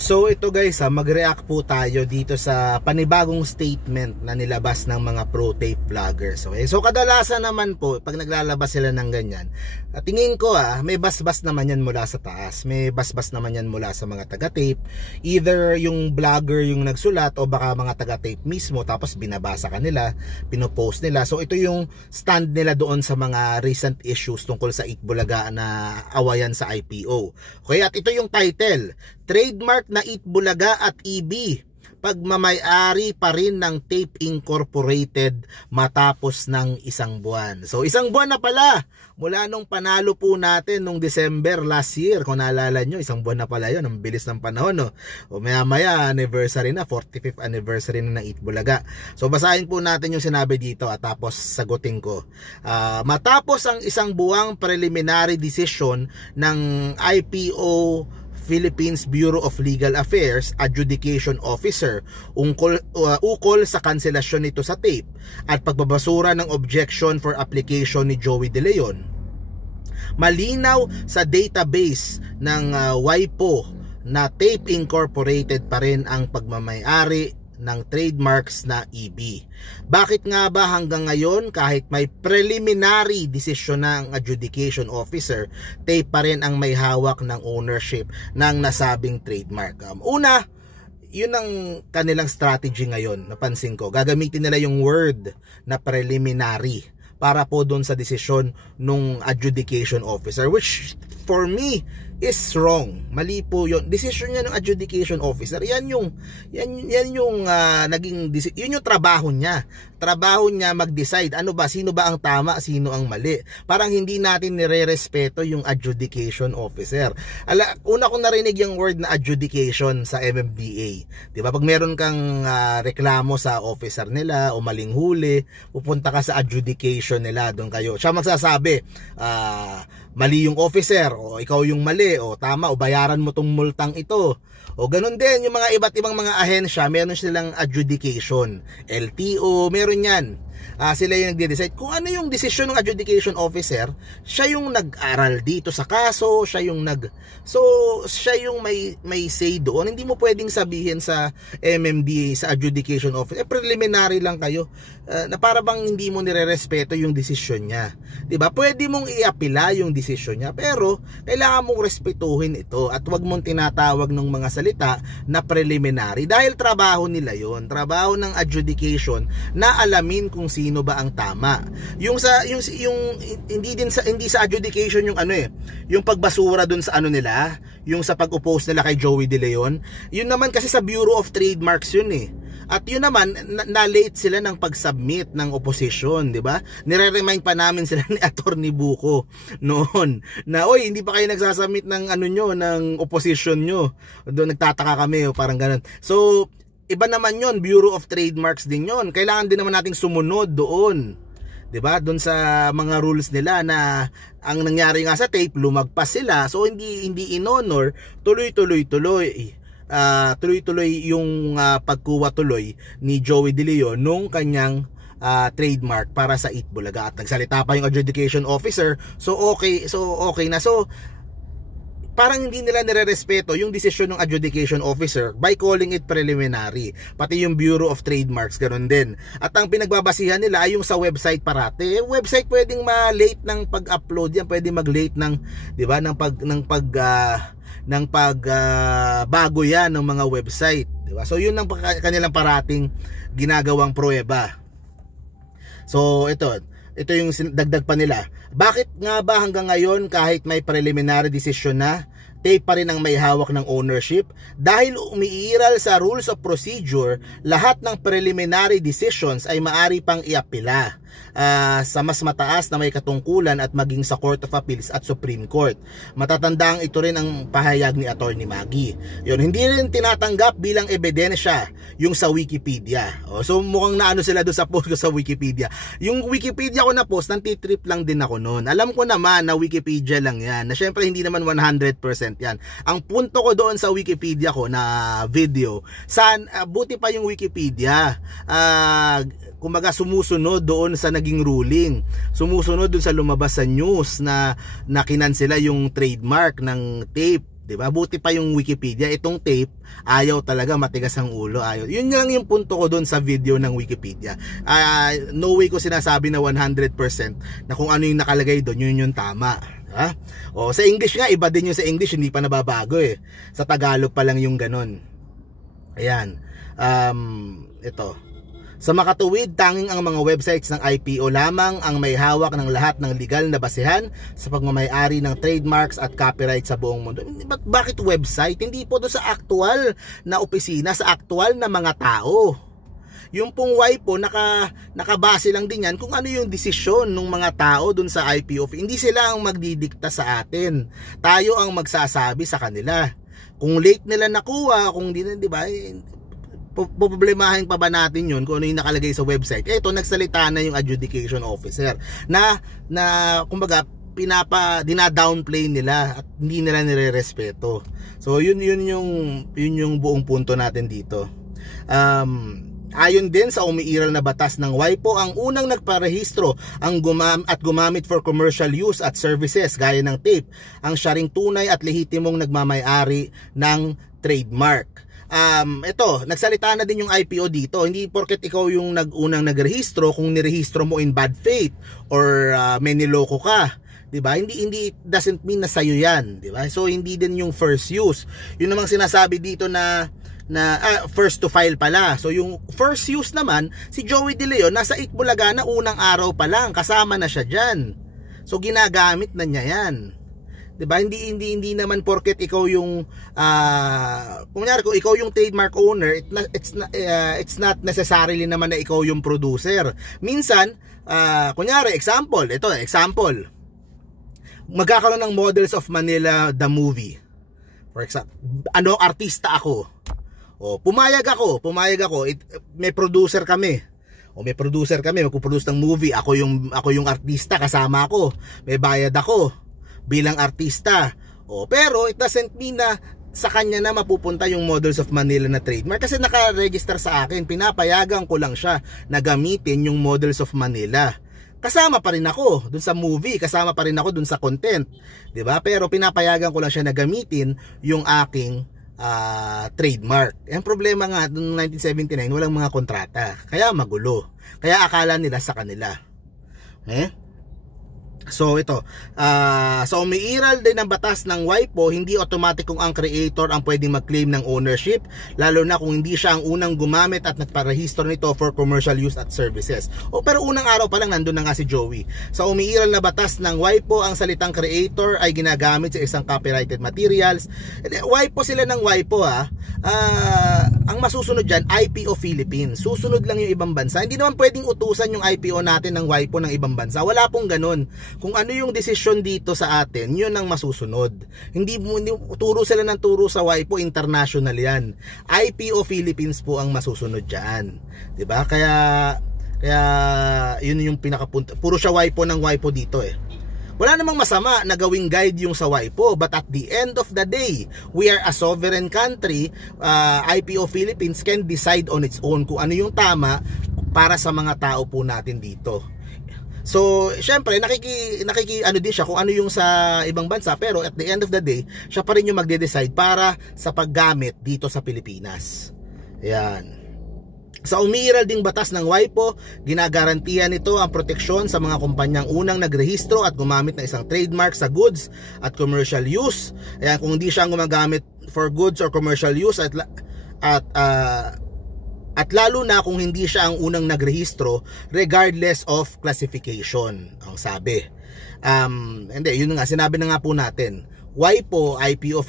So ito guys, mag-react po tayo dito sa panibagong statement na nilabas ng mga pro tape vloggers. Okay? So kadalasan naman po pag naglalabas sila ng ganyan, tingin ko may basbas naman yan mula sa taas. May basbas naman yan mula sa mga taga-tape. Either yung vlogger yung nagsulat o baka mga taga-tape mismo, tapos binabasa kanila, pinopost nila. So ito yung stand nila doon sa mga recent issues tungkol sa Itbulaga na awayan sa IPO. Okay, at ito yung title: Trademark na Itbulaga at EB, pagmamay-ari pa rin ng Tape Incorporated matapos ng isang buwan. So isang buwan na pala mula nung panalo po natin nung December last year. Kung naalala nyo, isang buwan na pala yun. Ang bilis ng panahon, no? O maya-maya anniversary na, 45th anniversary na ng Itbulaga. So basahin po natin yung sinabi dito at tapos sagutin ko. Matapos ang isang buwang preliminary decision ng IPO Philippines Bureau of Legal Affairs Adjudication Officer ukol sa kanselasyon nito sa tape at pagbabasura ng objection for application ni Joey De Leon, malinaw sa database ng WIPO na Tape Incorporated pa rin ang pagmamay-ari ng trademarks na EB. Bakit nga ba hanggang ngayon kahit may preliminary decision na ang adjudication officer, tape pa rin ang may hawak ng ownership ng nasabing trademark? Una, yun ang kanilang strategy ngayon. Napansin ko, gagamitin nila yung word na preliminary para po doon sa desisyon nung adjudication officer, which for me is wrong. Mali po yun. Decision niya ng adjudication officer. Yan yung naging yun yung trabaho niya. Trabaho niya mag-decide sino ba ang tama, sino ang mali. Parang hindi natin nire-respeto yung adjudication officer. Una ko narinig yung word na adjudication sa MMDA. 'Di ba? Pag meron kang reklamo sa officer nila o maling huli, pupunta ka sa adjudication nila, doon kayo. Siya magsasabi, mali yung officer o ikaw yung mali o tama o bayaran mo tong multang ito. O ganun din yung mga iba't ibang mga ahensya, meron silang adjudication. LTO, meron yan. Sila yung nagde-decide kung ano yung desisyon ng adjudication officer. Siya yung nag-aral dito sa kaso, siya yung may say doon. Hindi mo pwedeng sabihin sa MMDA, sa adjudication officer, preliminary lang kayo, na para bang hindi mo nire-respeto yung desisyon niya. 'Di ba? Pwede mong i-apela yung desisyon niya, pero kailangan mong respetuhin ito at wag mong tinatawag ng mga salita na preliminary dahil trabaho nila yon. Trabaho ng adjudication na alamin kung sino ba ang tama. Yung hindi sa adjudication yung yung pagbasura dun sa nila, yung sa pag-oppose nila kay Joey De Leon. Yun naman kasi sa Bureau of Trademarks yun At yun naman, na-late sila ng pag-submit ng opposition, di ba? Nire-remind pa namin sila ni Attorney Buko noon na, oy, hindi pa kayo nagsasubmit ng ng opposition nyo. Doon nagtataka kami, parang ganun. So, iba naman yon, Bureau of Trademarks din yon. Kailangan din naman nating sumunod doon. 'Di ba? Doon sa mga rules nila na ang nangyari nga sa tape, lumagpas sila. So hindi in-honor, tuloy-tuloy yung pagkuha tuloy ni Joey De Leon nung kanyang trademark para sa Itbulaga. At nagsalita pa yung adjudication officer. So okay na. So parang hindi nila nire-respeto yung desisyon ng adjudication officer by calling it preliminary. Pati yung Bureau of Trademarks, ganoon din. At ang pinagbabasihan nila ay yung sa website parate. Website pwedeng ma-late ng pag-upload yan, pwedeng mag-late ng, 'di ba, ng bago yan ng mga website, 'di ba? So yun ang kanilang parating ginagawang pruweba. So ito yung dagdag pa nila. Bakit nga ba hanggang ngayon kahit may preliminary decision na, tape pa rin ang may hawak ng ownership? Dahil umiiral sa rules of procedure, lahat ng preliminary decisions ay maari pang iapila sa mas mataas na may katungkulan at maging sa Court of Appeals at Supreme Court. Matatandang ito rin ang pahayag ni Attorney Maggie. Yun, hindi rin tinatanggap bilang ebidensya yung sa Wikipedia. So mukhang naano sila doon sa post ko sa Wikipedia. Yung Wikipedia ko na post, nantitrip lang din ako noon. Alam ko naman na Wikipedia lang yan, na syempre hindi naman 100% yan. Ang punto ko doon sa Wikipedia ko na video, buti pa yung Wikipedia, kumbaga sumusunod doon sa naging ruling, sumusunod doon sa lumabas sa news na kinansela yung trademark ng tape 'Di ba? Buti pa yung Wikipedia, itong tape ayaw talaga, matigas ang ulo, ayaw. Yun lang yung punto ko doon sa video ng Wikipedia. No way ko sinasabi na 100% na kung ano yung nakalagay doon, yun yung tama. Ha? O sa English nga, iba din yung sa English, hindi pa nababago eh. Sa Tagalog pa lang yung ganun. Ayan. Ito. Sa makatuwid, tanging ang mga websites ng IPO lamang ang may hawak ng lahat ng legal na basehan sa pagmamay-ari ng trademarks at copyright sa buong mundo. Bakit website? Hindi po doon sa aktual na opisina, sa aktual na mga tao. Yung pong WIPO, nakabase lang din yan kung ano yung desisyon ng mga tao doon sa IPO. Hindi sila ang magdidikta sa atin. Tayo ang magsasabi sa kanila. Kung late nila nakuha, kung hindi na, di ba, problemahin pa ba natin yun kung ano yung nakalagay sa website? Ito, nagsalita na yung adjudication officer na kumbaga dina-downplay nila at hindi nila nire-respeto. So yun yung buong punto natin dito. Ayon din sa umiiral na batas ng WIPO, ang unang nagparehistro at gumamit for commercial use at services gaya ng tape ang siya ring tunay at lehitimong nagmamay-ari ng trademark. Ito, nagsalita na din yung IPO dito. Hindi porket ikaw yung unang nagrehistro, kung nirehistro mo in bad faith or may niloko ka, 'di ba? Hindi doesn't mean na sayo 'yan, 'di ba? So hindi din yung first use. Yun namang sinasabi dito na first to file pala. So yung first use naman, si Joey De Leon nasa Itbulaga na unang araw pa lang, kasama na siya diyan. So ginagamit na niya 'yan. 'Di ba? Hindi naman porket ikaw yung kunyari kung ikaw yung trademark owner, it's not necessarily naman na ikaw yung producer. Minsan, kunyari example, magkakaroon ng Models of Manila the movie. For example, artista ako. O pumayag ako, may producer kami. Magpo-produce ng movie, ako yung artista, kasama ako. May bayad ako bilang artista. Pero it doesn't mean na sa kanya na mapupunta yung Models of Manila na trademark kasi naka-register sa akin. Pinapayagan ko lang siya na gamitin yung Models of Manila. Kasama pa rin ako dun sa movie, kasama pa rin ako dun sa content, 'di ba? Pero pinapayagan ko lang siya na gamitin yung aking trademark. Ang problema nga noong 1979, walang mga kontrata. Kaya magulo. Kaya akala nila sa kanila. So ito, sa umiiral din ng batas ng WIPO, hindi automatic kung ang creator ang pwedeng mag-claim ng ownership, lalo na kung hindi siya ang unang gumamit at nagparehistro nito for commercial use at services. Pero unang araw pa lang nandun na nga si Joey. Sa umiiral na batas ng WIPO, ang salitang creator ay ginagamit sa isang copyrighted materials. WIPO sila ng WIPO ang masusunod dyan, IPO Philippines. Susunod lang yung ibang bansa. Hindi naman pwedeng utusan yung IPO natin ng WIPO ng ibang bansa. Wala pong ganun. Kung ano yung desisyon dito sa atin, yun ang masusunod. Hindi turo sila ng turo sa WIPO, international yan. IPO Philippines po ang masusunod dyan. 'Di ba? Kaya yun yung pinakapunta. Puro siya WIPO ng WIPO dito eh. Wala namang masama na gawing guide yung sa WIPO, but at the end of the day, we are a sovereign country. IPO Philippines can decide on its own kung ano yung tama para sa mga tao po natin dito. So, syempre, ano din siya kung ano yung sa ibang bansa, pero at the end of the day, siya pa rin yung magde-decide para sa paggamit dito sa Pilipinas. Ayan. Sa umiiral ding batas ng WIPO, ginagarantiya nito ang proteksyon sa mga kumpanyang unang nagrehistro at gumamit ng isang trademark sa goods at commercial use. Ayan, kung hindi siya gumagamit for goods or commercial use at lalo na kung hindi siya ang unang nagrehistro regardless of classification, ang sabi. Hindi, yun nga, sinabi na nga po natin, WIPO, IPO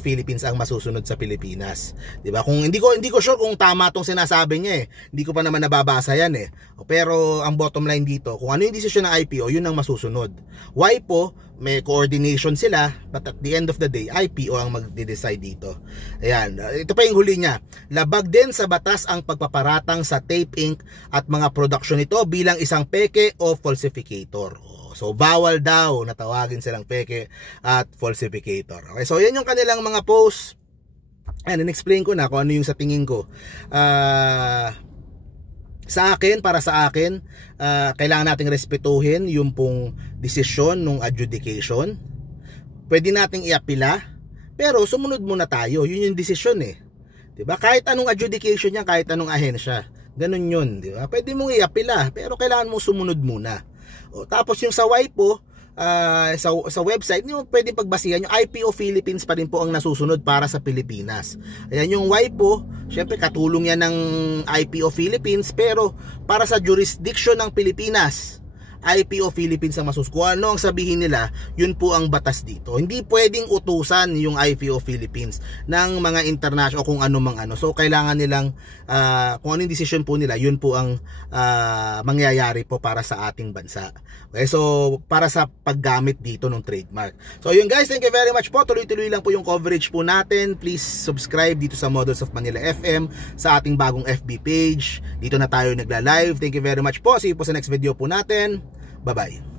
Philippines ang masusunod sa Pilipinas. 'Di ba? Kung hindi ko sure kung tama tong sinasabi niya eh. Hindi ko pa naman nababasa yan eh. Pero ang bottom line dito, kung ano yung desisyon ng IPO, yun ang masusunod. WIPO, may coordination sila, but at the end of the day, IPO ang magde-decide dito. Ayan, ito pa yung huli niya. Labag din sa batas ang pagpaparatang sa tape ink at mga production nito bilang isang peke o falsificator. So bawal daw na tawagin silang peke at falsificator. Okay, so yan yung kanilang mga posts. And in-explain ko na kung ano yung sa tingin ko. Para sa akin, kailangan nating respetuhin yung pong desisyon ng adjudication. Pwede nating iapila, Pero sumunod muna tayo, yun yung desisyon eh. 'Di ba? Kahit anong adjudication niya, kahit anong ahensya, ganun yun, 'di ba? Pwede mong i-apila, pero kailangan mong sumunod muna. O, tapos yung sa WIPO, sa website, hindi mo pwedeng pagbasihan. Yung IPO Philippines pa rin po ang nasusunod para sa Pilipinas. Ayan yung WIPO, syempre katulong yan ng IPO Philippines, pero para sa jurisdiction ng Pilipinas, IPO Philippines ang masusukuan. Ano ang sabihin nila, yun po ang batas dito. Hindi pwedeng utusan yung IPO Philippines ng mga international o kung ano mang ano. So kailangan nilang kung ano yung decision po nila, yun po ang mangyayari po para sa ating bansa. Okay, so para sa paggamit dito ng trademark. So yun guys, thank you very much po. Tuloy-tuloy lang po yung coverage po natin. Please subscribe dito sa Models of Manila FM, sa ating bagong FB page. Dito na tayo nagla-live. Thank you very much po. See you po sa next video po natin. Bye-bye.